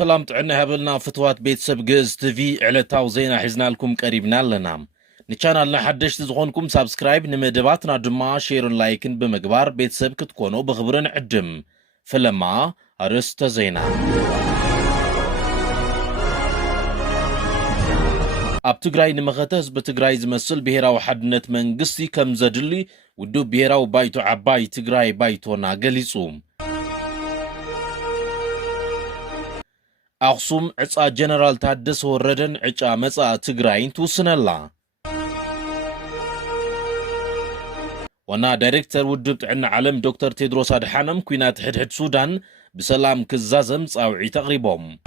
سلام تعنا هبلنا فتوات بيت سب جز تفي علتاو زينا حزنا لكم قريبنا لنا نشانالنا حدش تزغونكم سابسكرايب نمدباتنا دما شيرن لايكن بمقبار بيت سب كتكونو بخبرن عدم فلما أرست زينا أب تقراي نمغتز بتقراي زمسل بهراو حدنت منقسي كم زدلي ودو بهراو بايتو عباي تقراي بايتو ناقليصوم أقسم عصا جنرال تادس وردن عصا مصا تقراين توسنلا وانا دايركتر ودبت عنا علم دكتور تيدروس أدحانم كوينات حد سودان بسلام كزازم صاوعي تقريبهم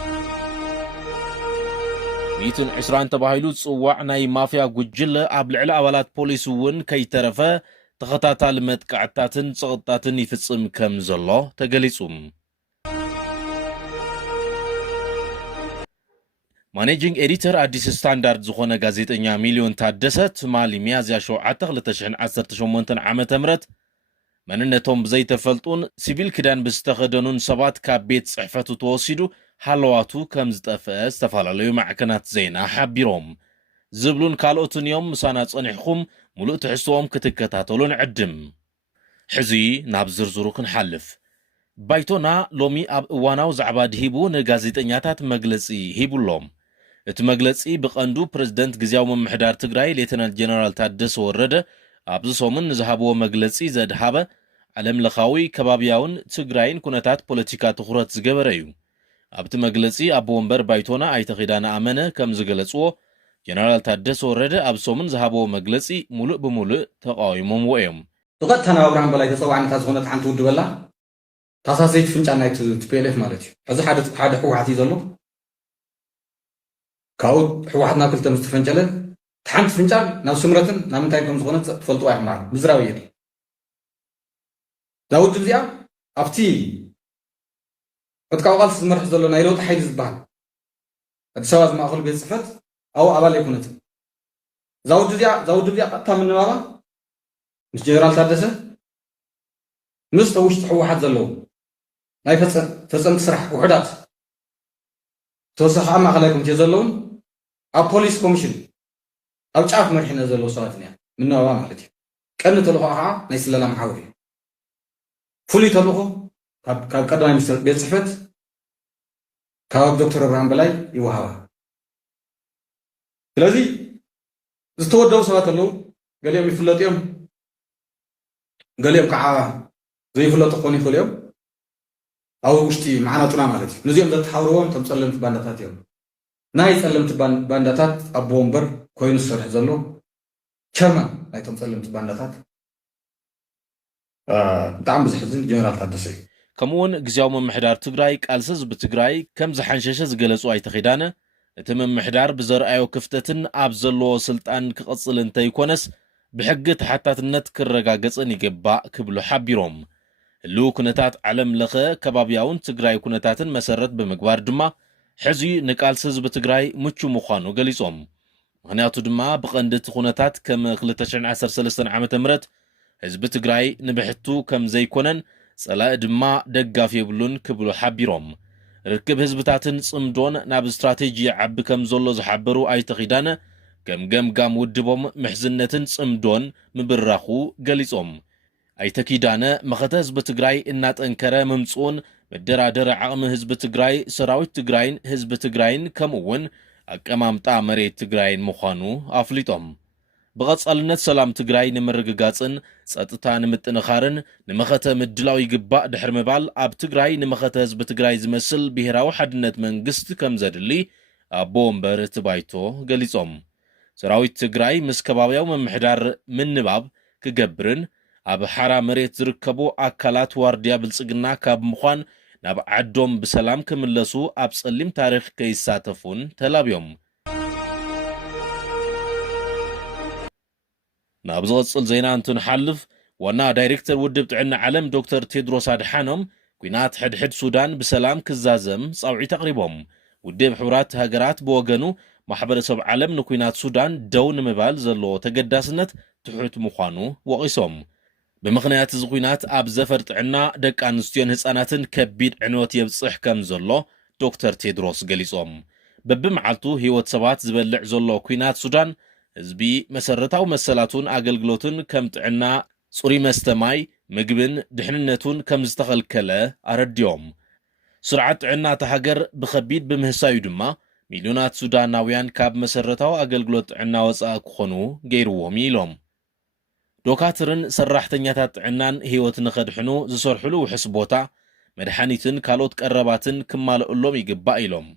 ميتن عسران تباهيلو تصوعنا مافيا قجل قبل على أولاد بوليسون كي ترفا تخطاتا لمتقعتاتن صغطاتن يفصم كم زلو تقليسوم مانيجينج إديتر أديس ستاندرد زخونة غازيتنيا مليون تادست مالي ميازيا شو عتق لتشحن 18 عام تمرت مننتهم بزي تفلطون سيفيل كدان بستخدنون سبات كابيت صحفتو توسيدو حلواتو كم زتفاس تفالاليو معكنات زينا حبيروم زبلون كالوتن يوم مسانات صنحكم ملوء تحسوهم كتكتاتولون عدم حزي نابزر زروكن حلف بايتونا لومي أب واناو زعباد هيبو نغازيتنياتات مجلسي هيبو اللوم اتمجلسي بقندو بريزيدنت غزياو ممحدار تግራይ ليتنال جنرال تادس ورده ابز سومن زهابو مجلسي زدحابه علم لخاوي كبابياون تግራይን ኩነታት ፖለቲካ ትኹረት ዝገበረዩ ኣብቲ መግለጺ አብ ወንበር ባይቶና አይተኺዳና አመነ ከም ዝገለጽዎ ጀነራል ታደሰ ወረደ ኣብ ሶምን ዝሃቦ መግለጺ ሙሉእ ብሙሉእ ተቃዊሞም ወዮም ተቀጥታ ናብራን በላይ ተጸዋዕነታ ዝኾነት ሓንቲ ውድ በላ ታሳሰይት ፍንጫ ናይት ትፔልፍ ማለት እዩ እዚ ሓደ ሕወሓት እዩ ዘሎ ካው ሕወሓትና ክልተ ምስተፈንጨለ ሓንቲ ፍንጫ ናብ ስምረትን ናብ ምንታይ ከም ዝኾነት ትፈልጥዋ ይማር ምዝራብ እየ ዳውድ እዚኣ ኣብቲ قد قال سمرح زلو نايلوت حيد زبال اتسواز ما اخل بيت صفت او ابال يكونت زاود ديا قطا من بابا مش جنرال تادسه مستوش حد زلو ناي فصمت سرح وحدات توسخ اما عليكم تزلون اب بوليس كوميشن او تعرف مرحنا زلو صاتنيا من بابا مالتي كن تلقاها ناي سلالا محاوري فولي تلقو كاب قدامي بيت صفت كاب دكتور ابراهيم بلاي يوهاوا ስለዚህ ዝተወደው ሰባት አለው ገሊኦም ይፍለጥዮም ገሊኦም ከዓ ዘይፍለጡ ኮን ይፈልዮም አው ውሽጢ ማዕናቱና ማለት እዩ ነዚኦም ዘተሓውረዎም ተምጸለምት ባንዳታት እዮም ናይ ጸለምት ባንዳታት አቦ ወንበር ኮይኑ ዝሰርሕ ዘሎ ቸርማን ናይ ተምጸለምት ባንዳታት ብጣዕሚ ዝሕዝን ጀነራል ታደሰ እዩ كمون غزياو ممحدار تግራይ ቃልሲ ህዝቢ ትግራይ ከም ዝሓንሸሸ ዝገለጹ ኣይተኺዳነ እቲ መምሕዳር ብዘርአዮ ክፍተትን ኣብ ዘለዎ ስልጣን ክቕጽል እንተይኮነስ ብሕጊ ተሓታትነት ክረጋገጽን ይግባእ ክብሉ ሓቢሮም ህልው ኩነታት ዓለም ለኸ ከባቢያውን ትግራይ ኩነታትን መሰረት ብምግባር ድማ ሕዚ ንቃልሲ ህዝቢ ትግራይ ምቹ ምዃኑ ገሊጾም ምኽንያቱ ድማ ብቐንዲ እቲ ኩነታት ከም 2013 ዓመተ ምህረት ህዝቢ ትግራይ ንብሕቱ ከም ዘይኮነን صلاة دما دقاف يبلون كبلو حبيروم ركب هزبتاتن صمدون ناب استراتيجية عب كم زولو زحبرو اي تخيدانا كم قام ودبوم محزنتن صمدون مبراخو قليصوم اي تكيدانا مخت هزب تقراي انات انكرا ممصون مدرادر عقم هزب تقراي سراويت تقراين هزب تقراين كمون اكامام تامريت تقراين مخانو افليتوم بغصالነት ሰላም ትግራይ ንምርግጋጽን ጸጥታ ንምጥንኻርን ንመኸተ ምድላው ይግባእ ድሕር ምባል ኣብ ትግራይ ንመኸተ ህዝቢ ትግራይ ዝመስል ብሄራዊ ሓድነት መንግስቲ ከም ዘድሊ ኣቦ ወንበር ትባይቶ ገሊጾም ሰራዊት ትግራይ ምስ ከባቢያዊ መምሕዳር ምንባብ ክገብርን ኣብ ሓራ መሬት ዝርከቡ ኣካላት ዋርድያ ብልጽግና ካብ ምዃን ናብ ዓዶም ብሰላም ክምለሱ ኣብ ጸሊም ታሪኽ ከይሳተፉን ተላብዮም نابز غصل زينا انتو نحلف وانا دايركتر ودب تعنا علم دكتور تيدروس أدحانم كوينات حد سودان بسلام كزازم صاوعي تقريبهم ودب حورات هاجرات بوغنو محبر سب علم نكوينات سودان دون مبال زلو تقداسنت تحوت مخانو وقيسوم بمخنيات زغوينات اب زفرت عنا دك انستيون هصاناتن كبيد عنوت يبصح كم زلو ዶክተር ቴድሮስ ገሊጾም በብመዓልቱ ህይወት ሰባት ዝበልዕ ዘሎ ኩናት ሱዳን ህዝቢ መሰረታዊ መሰላቱን አገልግሎትን ከም ጥዕና ጽሩይ መስተማይ ምግብን ድሕንነቱን ከም ዝተኸልከለ አረድዮም ስርዓት ጥዕና ተሃገር ብኸቢድ ብምህሳዩ ድማ ሚሊዮናት ሱዳናውያን ካብ መሰረታዊ አገልግሎት ጥዕና ወፃእ ክኾኑ ገይርዎም ኢሎም ዶካትርን ሰራሕተኛታት ጥዕናን ህይወት ንኸድሕኑ ዝሰርሕሉ ውሕስ ቦታ መድሓኒትን ካልኦት ቀረባትን ክማልኡሎም ይግባእ ኢሎም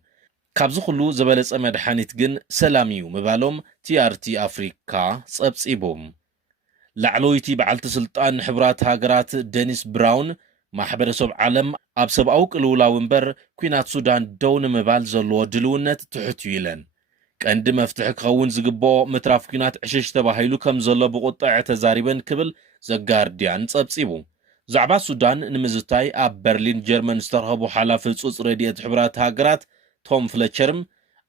ካብዚ ኩሉ ዝበለጸ መድሓኒት ግን ሰላም እዩ ምባሎም ቲአርቲ አፍሪካ ጸብጺቦም ላዕለወይቲ በዓልቲ ስልጣን ሕብራት ሃገራት ዴኒስ ብራውን ማሕበረሰብ ዓለም ኣብ ሰብኣዊ ቅልውላው እምበር ኩናት ሱዳን ደው ንምባል ዘለዎ ድልውነት ትሕትዩ ኢለን ቀንዲ መፍትሒ ክኸውን ዝግብኦ ምትራፍ ኩናት ዕሽሽ ተባሂሉ ከም ዘሎ ብቁጣዕ ተዛሪበን ክብል ዘጋርዲያን ጸብጺቡ ዛዕባ ሱዳን ንምዝታይ ኣብ በርሊን ጀርመን ዝተረኸቡ ሓላፊ ህጹጽ ረድኤት ሕብራት ሃገራት ቶም ፍለቸርም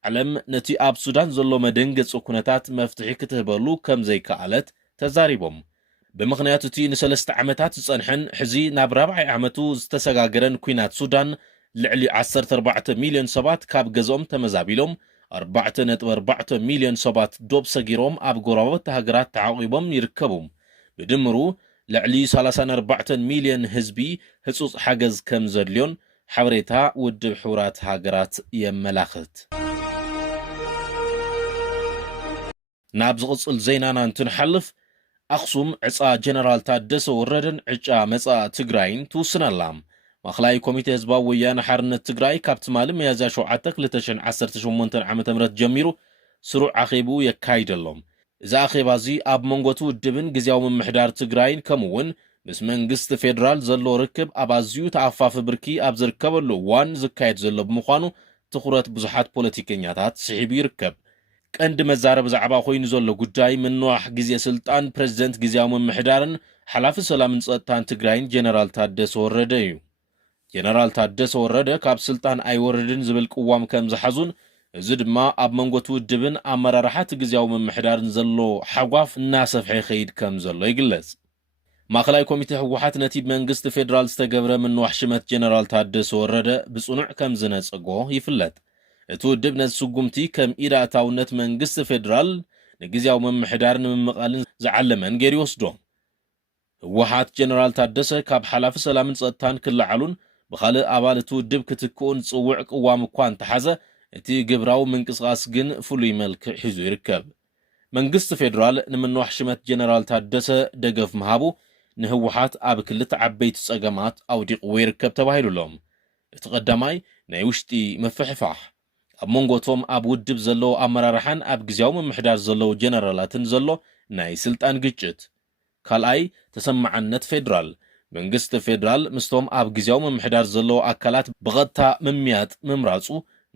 ዓለም ነቲ ኣብ ሱዳን ዘሎ መደንገጽ ኩነታት መፍትሒ ክትህበሉ ከም ዘይከኣለት ተዛሪቦም ብምኽንያት እቲ ንሰለስተ ዓመታት ዝጸንሐን ሕዚ ናብ 4 ዓመቱ ዝተሰጋገረን ኩናት ሱዳን ልዕሊ 14 ሚልዮን ሰባት ካብ ገዝኦም ተመዛቢሎም 4.4 ሚልዮን ሰባት ዶብ ሰጊሮም ኣብ ጎረቤት ሃገራት ተዓቂቦም ይርከቡ ብድምሩ ልዕሊ 34 ሚልዮን ህዝቢ ህጹጽ ሓገዝ ከም ዘድልዮን ሓበሬታ ውድብ ሕብራት ሃገራት የመላኽት ናብ ዝቕጽል ዜናና እንትንሓልፍ ኣኽሱም ዕፃ ጀነራል ታደሰ ወረደን ዕጫ መጻእ ትግራይን ትውስነላ ማእኸላይ ኮሚቴ ህዝባዊ ወያነ ሓርነት ትግራይ ካብ ትማሊ ሚያዝያ 7 2018 ዓ.ም ጀሚሩ ስሩዕ ኣኼቡ የካይደሎም እዚ ኣኼባ እዚ ኣብ መንጎቱ ውድብን ግዚያዊ ምምሕዳር ትግራይን ከምኡውን ምስ መንግስቲ ፌደራል ዘሎ ርክብ ኣብ ኣዝዩ ተኣፋፊ ብርኪ ኣብ ዝርከበሉ እዋን ዝካየድ ዘሎ ብምዃኑ ትኹረት ብዙሓት ፖለቲከኛታት ስሒቡ ይርከብ ቀንዲ መዛረብ ዛዕባ ኮይኑ ዘሎ ጉዳይ ምንዋሕ ግዜ ስልጣን ፕሬዝደንት ግዚያዊ ምምሕዳርን ሓላፊ ሰላምን ጸጥታን ትግራይን ጀነራል ታደሰ ወረደ እዩ ጀነራል ታደሰ ወረደ ካብ ስልጣን ኣይወርድን ዝብል ቅዋም ከም ዝሓዙን እዚ ድማ ኣብ መንጎቱ ውድብን ኣመራርሓት ግዚያዊ ምምሕዳርን ዘሎ ሓጓፍ እናሰፍሐ ይኸይድ ከም ዘሎ ይግለጽ ማእኸላይ ኮሚቴ ህወሓት ነቲ መንግስቲ ፌደራል ዝተገብረ ምንዋሕ ሽመት ጀነራል ታደሰ ወረደ ብጽኑዕ ከም ዝነጸጎ ይፍለጥ እቲ ውድብ ነዚ ስጉምቲ ከም ኢዳእታውነት መንግስቲ ፌደራል ንግዚያዊ ምምሕዳር ንምምቓልን ዝዓለመን ገይሩ ይወስዶ ህወሓት ጀነራል ታደሰ ካብ ሓላፊ ሰላምን ጸጥታን ክለዓሉን ብኻልእ ኣባል እቲ ውድብ ክትክኡን ጽውዕ ቅዋም እኳ እንተሓዘ እቲ ግብራዊ ምንቅስቓስ ግን ፍሉይ መልክዕ ሒዙ ይርከብ መንግስቲ ፌደራል ንምንዋሕ ሽመት ጀነራል ታደሰ ደገፍ ምሃቡ ንህወሓት ኣብ ክልተ ዓበይቲ ጸገማት ኣውዲቕዎ ይርከብ ተባሂሉሎም እቲ ቀዳማይ ናይ ውሽጢ ምፍሕፋሕ ኣብ መንጎቶም ኣብ ውድብ ዘለዎ ኣመራርሓን ኣብ ግዚያዊ ምምሕዳር ዘለዎ ጀነራላትን ዘሎ ናይ ስልጣን ግጭት ካልኣይ ተሰማዓነት ፌደራል መንግስቲ ፌደራል ምስቶም ኣብ ግዚያዊ ምምሕዳር ዘለዎ ኣካላት ብቐጥታ ምምያጥ ምምራጹ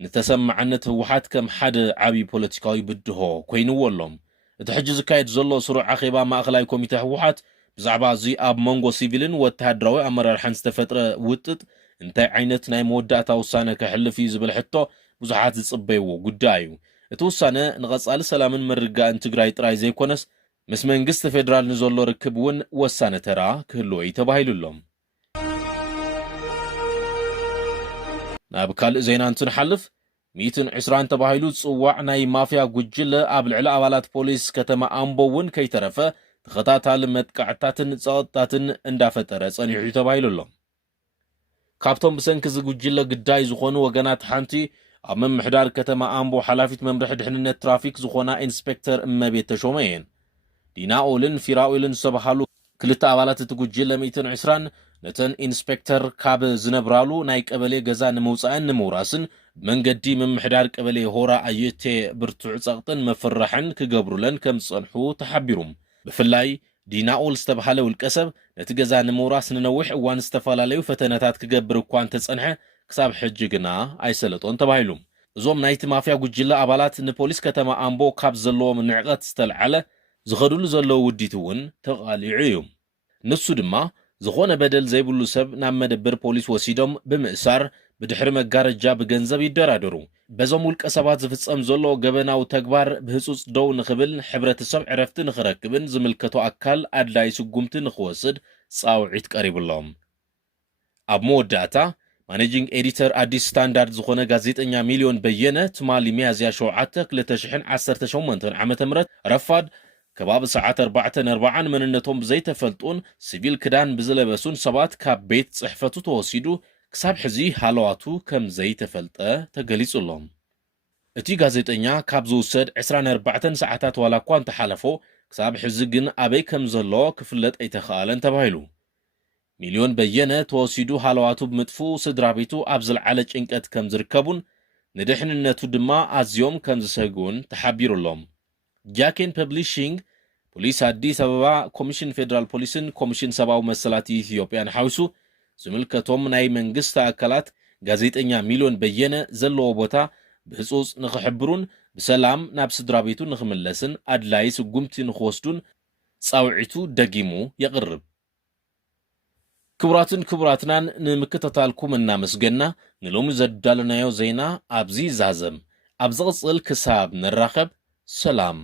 ንተሰማዓነት ህወሓት ከም ሓደ ዓብዪ ፖለቲካዊ ብድሆ ኮይኑዎሎም እቲ ሕጂ ዝካየድ ዘሎ ስሩዕ ኣኼባ ማእኸላይ ኮሚቴ ህወሓት ብዛዕባ እዚ ኣብ መንጎ ሲቪልን ወተሃደራዊ ኣመራርሓን ዝተፈጥረ ውጥጥ እንታይ ዓይነት ናይ መወዳእታ ውሳነ ከሕልፍ እዩ ዝብል ሕቶ ብዙሓት ዝጽበይዎ ጉዳይ እዩ እቲ ውሳነ ንቐጻሊ ሰላምን ምርጋእን ትግራይ ጥራይ ዘይኮነስ ምስ መንግስቲ ፌደራል ንዘሎ ርክብ እውን ወሳነ ተራ ክህልዎ እዩ ተባሂሉሎም ናብ ካልእ ዜና እንትንሓልፍ 120 ተባሂሉ ጽዋዕ ናይ ማፍያ ጉጅለ ኣብ ልዕሊ ኣባላት ፖሊስ ከተማ ኣምቦ እውን ከይተረፈ ተኸታታሊ መጥቃዕታትን ጸቕጥታትን እንዳፈጠረ ጸኒሑ ተባሂሉሎም ካብቶም ብሰንኪ ዝጉጅለ ግዳይ ዝኾኑ ወገናት ሓንቲ ኣብ ምምሕዳር ከተማ ኣምቦ ሓላፊት መምርሒ ድሕንነት ትራፊክ ዝኾና ኢንስፔክተር እመቤት ተሾመ እየን ዲናኦልን ፊራኦልን ዝተባሃሉ ክልተ ኣባላት እቲ ጉጅለ 120 ነተን ኢንስፔክተር ካብ ዝነብራሉ ናይ ቀበሌ ገዛ ንምውፃእን ንምውራስን መንገዲ ምምሕዳር ቀበሌ ሆራ ኣየቴ ብርቱዕ ጸቕጥን መፍራሕን ክገብሩለን ከም ዝጸንሑ ተሓቢሩም ብፍላይ ዲናኦል ዝተባሃለ ውልቀ ሰብ ነቲ ገዛ ንምውራስ ንነዊሕ እዋን ዝተፈላለዩ ፈተነታት ክገብር እኳ እንተጸንሐ ክሳብ ሕጂ ግና ኣይሰለጦን ተባሂሉ እዞም ናይቲ ማፍያ ጉጅለ ኣባላት ንፖሊስ ከተማ ኣምቦ ካብ ዘለዎም ንዕቐት ዝተልዓለ ዝኸድሉ ዘለዎ ውዲት እውን ተቓሊዑ እዩ ንሱ ድማ ዝኾነ በደል ዘይብሉ ሰብ ናብ መደበር ፖሊስ ወሲዶም ብምእሳር ብድሕሪ መጋረጃ ብገንዘብ ይደራደሩ በዞም ውልቀ ሰባት ዝፍጸም ዘሎ ገበናዊ ተግባር ብህጹጽ ደው ንኽብል ሕብረተሰብ ዕረፍቲ ንኽረክብን ዝምልከቶ ኣካል ኣድላይ ስጉምቲ ንኽወስድ ጻውዒት ቀሪብሎም ኣብ መወዳእታ ማኔጂንግ ኤዲተር አዲስ ስታንዳርድ ዝኾነ ጋዜጠኛ ሚሊዮን በየነ ትማሊ ሚያዝያ 7 2018 ዓመተ ምህረት ረፋድ ከባቢ ሰዓት 4:40 መንነቶም ብዘይተፈልጡን ሲቪል ክዳን ብዝለበሱን ሰባት ካብ ቤት ጽሕፈቱ ተወሲዱ ክሳብ ሕዚ ሃለዋቱ ከም ዘይተፈልጠ ተገሊጹሎም። እቲ ጋዜጠኛ ካብ ዝውሰድ 24 ሰዓታት ዋላ እኳ እንተሓለፎ ክሳብ ሕዚ ግን ኣበይ ከም ዘሎ ክፍለጥ ኣይተኸኣለን ተባሂሉ። ሚሊዮን በየነ ተወሲዱ ሃለዋቱ ብምጥፉ ስድራ ቤቱ ኣብ ዝለዓለ ጭንቀት ከም ዝርከቡን ንድሕንነቱ ድማ ኣዝዮም ከም ዝሰግኡን ተሓቢሩሎም። ጃኬን ፐብሊሽንግ ፖሊስ ኣዲስ ኣበባ ኮሚሽን ፌደራል ፖሊስን ኮሚሽን ሰብኣዊ መሰላት ኢትዮጵያን ሓዊሱ ዝምልከቶም ናይ መንግስቲ ኣካላት ጋዜጠኛ ሚሊዮን በየነ ዘለዎ ቦታ ብህጹጽ ንኽሕብሩን ብሰላም ናብ ስድራ ቤቱ ንኽምለስን ኣድላይ ስጉምቲ ንኽወስዱን ጻውዒቱ ደጊሙ የቕርብ። ክቡራትን ክቡራትናን ንምክትታልኩም እናመስገና ንሎሚ ዘዳለናዮ ዜና ኣብዚ ዛዘም ኣብ ዝቕጽል ክሳብ ንራኸብ ሰላም